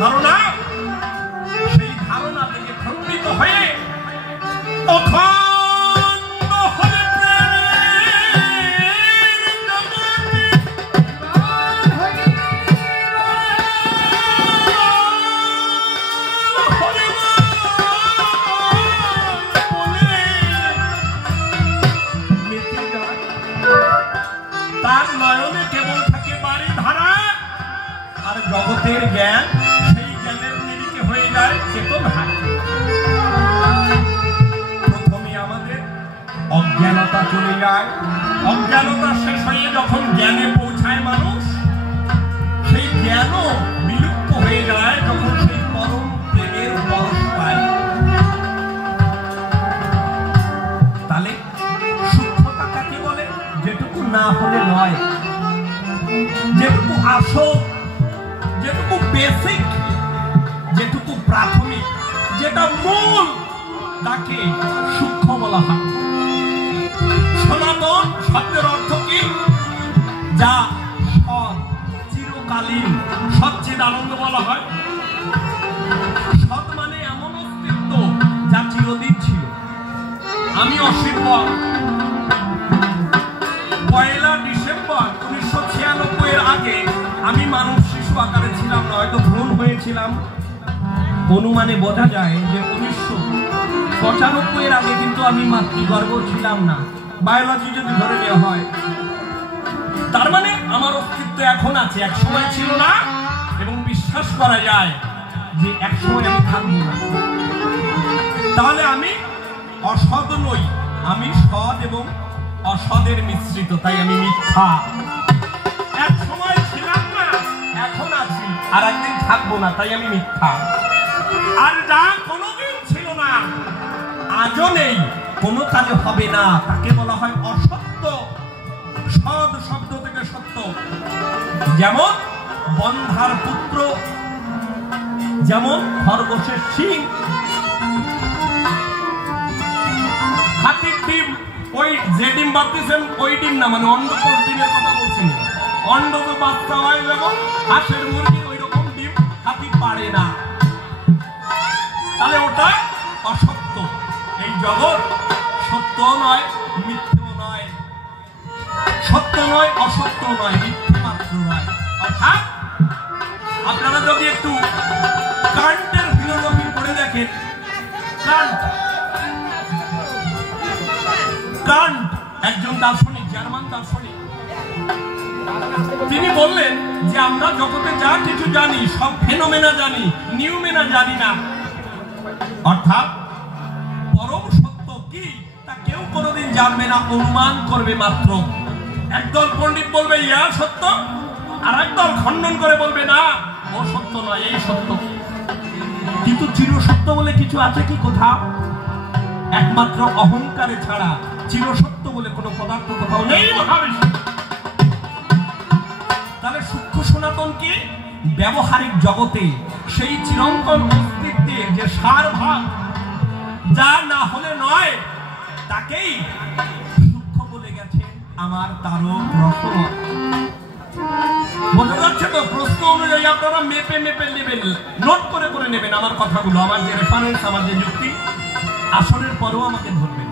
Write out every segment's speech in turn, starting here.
ধারণা, সেই ধারণা থেকে খণ্ডিত হয়ে অখণ্ড হয়ে তার নয়নে কেবল থাকে বাড়ি ধারা, আর জগতের জ্ঞান সেই জ্ঞানের নিরিখে হয়ে যায় চেতন হারা। প্রথমে আমাদের অজ্ঞানতা চলে যায়, অজ্ঞানতা শেষ হয়ে যখন জ্ঞানে পৌঁছায় মানুষ, সেই জ্ঞানও বিলুপ্ত হয়ে যায় যখন সেই পরম প্রেমের পরশ পায়। তাহলে সূক্ষ্মতা কাকে বলে? যেটুকু না হলে নয়, যেটুকু আসল, যেটুকু বেসিক, যেটুকু প্রাথমিক, যেটা মূল, তাকে সূক্ষ্ম বলা হয়। সনাতন শব্দের অর্থ কি? যা সৎ, চিরকালীন, সচ্চিদানন্দ বলা হয়। সৎ মানে এমন অস্তিত্ব যা চিরদিন ছিল। আমি অসীমবর 1 ডিসেম্বর 1996 এর আগে আমি মানুষ শিশু আকারে ছিলাম না, হয়তো ভ্রূণ হয়েছিলাম। অনুমানে বোঝা যায় যে 1995 এর আগে কিন্তু আমি মাতৃগর্ভ ছিলাম না, বায়োলজি যদি ধরে নেওয়া হয়। তার মানে আমার অস্তিত্ব এখন আছে, এক সময় ছিল না, এবং বিশ্বাস করা যায় যে এক সময় আমি থাকবো না। তাহলে আমি অসৎ নই, আমি সৎ এবং অসদের মিশ্রিত, তাই আমি মিথ্যা। এক সময় ছিলাম না, এখন আছি, আর একদিন থাকবো না, তাই আমি মিথ্যা। আর যা কোনোদিন ছিল না, আজও নেই, কোনো কালে হবে না, তাকে বলা হয় অসত্য। সৎ শব্দ থেকে সত্য। যেমন বন্ধার পুত্র, যেমন খরগোশের শিং, হাতির ডিম, ওই যে ডিম ভাবতেছেন ওই ডিম না, মানে অন্ডকোষ ডিমের কথা বলছি। অন্ডক বাচ্চা হয় যেমন হাঁসের মুরগি, ওই রকম ডিম হাতি পারে না, তাহলে ওটা অসত্য। এই জগৎ সত্য নয়, মিথ্যেও নয়, সত্য নয়, অসত্য নয়, মিথ্যে মাত্র নয়। অর্থাৎ আপনারা যদি একটু কান্টের ফিলোসফি পড়ে দেখেন, কান্ট একজন দার্শনিক, জার্মান দার্শনিক, তিনি বললেন যে আমরা জগতে যা কিছু জানি সব ফেনোমেনা জানি, নিউমেনা জানি না। অর্থাৎ পরম সত্য কি তা কেউ কোনোদিন জানবে না, অনুমান করবে মাত্র। একদল পণ্ডিত বলবে ইয়া সত্য, আর একদল খণ্ডন করে বলবে না, ও সত্য নয়, এই সত্য। কিন্তু চির সত্য বলে কিছু আছে কি কোথাও? একমাত্র অহংকারে ছাড়া চিরসত্য বলে কোনো পদার্থ কোথাও নেই মহাবিশ্বে। তাহলে সূক্ষ্ম সনাতন কি? ব্যবহারিক জগতে সেই চিরন্তন অস্তিত্বের যে সার ভাগ, যা না হলে নয়, তাকেই সূক্ষ্ম বলে গেছে আমার তারক রসনা। বোঝা যাচ্ছে তো? প্রশ্ন অনুযায়ী আপনারা মেপে মেপে নেবেন, নোট করে করে নেবেন আমার কথাগুলো, আমার যে রেফারেন্স, আমার যে যুক্তি, আসরের পরেও আমাকে ধরবেন।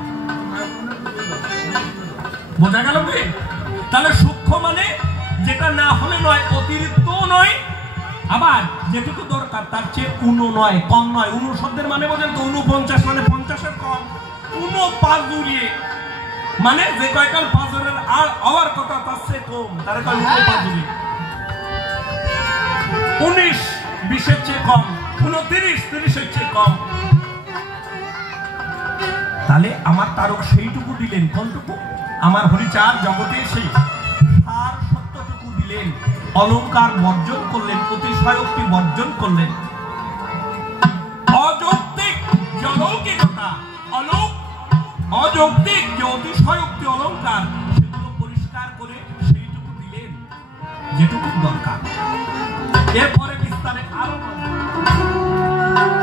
বোঝা গেল কি? তাহলে সূক্ষ্ম মানে যেটা না হলে নয়, অতিরিক্ত নয়, আবার যেটুকু দরকার তার চেয়ে উনো নয়, কম নয়। উনো শব্দের মানে বোঝেন তো? 49 মানে 50-এর কম। উনো পাঁচ জুড়িয়ে মানে যে কয়কাল 5-এর আর হওয়ার কথা তার চেয়ে কম, তার কয় উনো পাঁচ জুড়িয়ে। 19 20-এর চেয়ে কম, 29 30-এর চেয়ে কম। তাহলে আমার তারক সেইটুকু দিলেন, কোনটুকু? আমার হরিচাঁদ জগতে সেই সার সত্যটুকু দিলেন, অলঙ্কার বর্জন করলেন, অতিশয়োক্তি বর্জন করলেন। অযৌক্তিক যে অলৌকিকতা, অযৌক্তিক যে অতিশয়োক্তি অলঙ্কার, সেগুলো পরিষ্কার করে সেইটুকু দিলেন যেটুকু দরকার। এরপরে বিস্তারে আরো।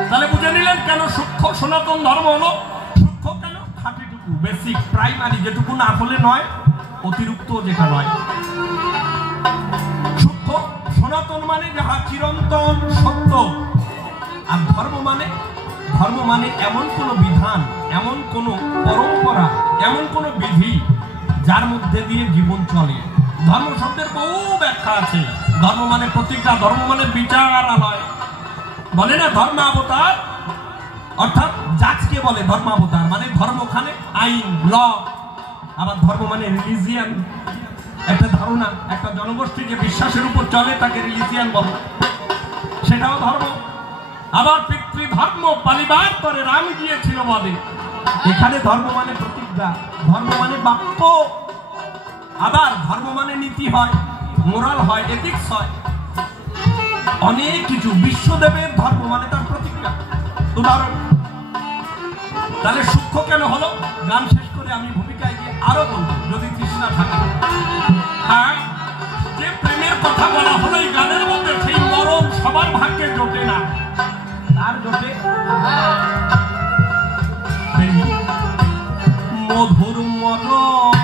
তাহলে বুঝে নিলেন কেন সূক্ষ্ম সনাতন ধর্ম হলো? সূক্ষ্ম কেন? খাঁটিটুকু, বেসিক, প্রাইমারি, যেটুকু না হলে নয়, অতিরিক্ত যেটা নয়। সূক্ষ্ম সনাতন মানে যাহা চিরন্তন সত্য সত্য। আর ধর্ম মানে এমন কোনো বিধান, এমন কোনো পরম্পরা, এমন কোনো বিধি যার মধ্যে দিয়ে জীবন চলে। ধর্ম শব্দের বহু ব্যাখ্যা আছে। ধর্ম মানে প্রতিজ্ঞা, ধর্ম মানে বিচারালয়। বলে না ধর্মাবতার, অর্থাৎ জাজকে বলে ধর্মাবতার, মানে ধর্মখানে আইন, ল। আবার ধর্ম মানে রিলিজিয়ান, একটা ধারণা, একটা জনগোষ্ঠী যে বিশ্বাসের উপর চলে তাকে রিলিজিয়ান বলে, সেটাও ধর্ম। আবার পিতৃধর্ম পালিবার পরে রাম গিয়েছিল বলে, এখানে ধর্ম মানে প্রতিজ্ঞা, ধর্ম মানে বাক্য। আবার ধর্ম মানে নীতি হয়, মোরাল হয়, এথিক্স হয়, অনেক কিছু। বিশ্বদেবের ধর্ম মানে তার প্রতিজ্ঞা। উদাহরণ, তাহলে সূক্ষ্ম কেন হলো? গান শেষ করে আমি ভূমিকায় গিয়ে আরো বলবো, যদি তৃষ্ণা থাকে। হ্যাঁ, যে প্রেমের কথা বলা হলো এই গানের মধ্যে, সেই মরণ সবার ভাগ্যে জোটে না, তার জোটে মধুর মরণ।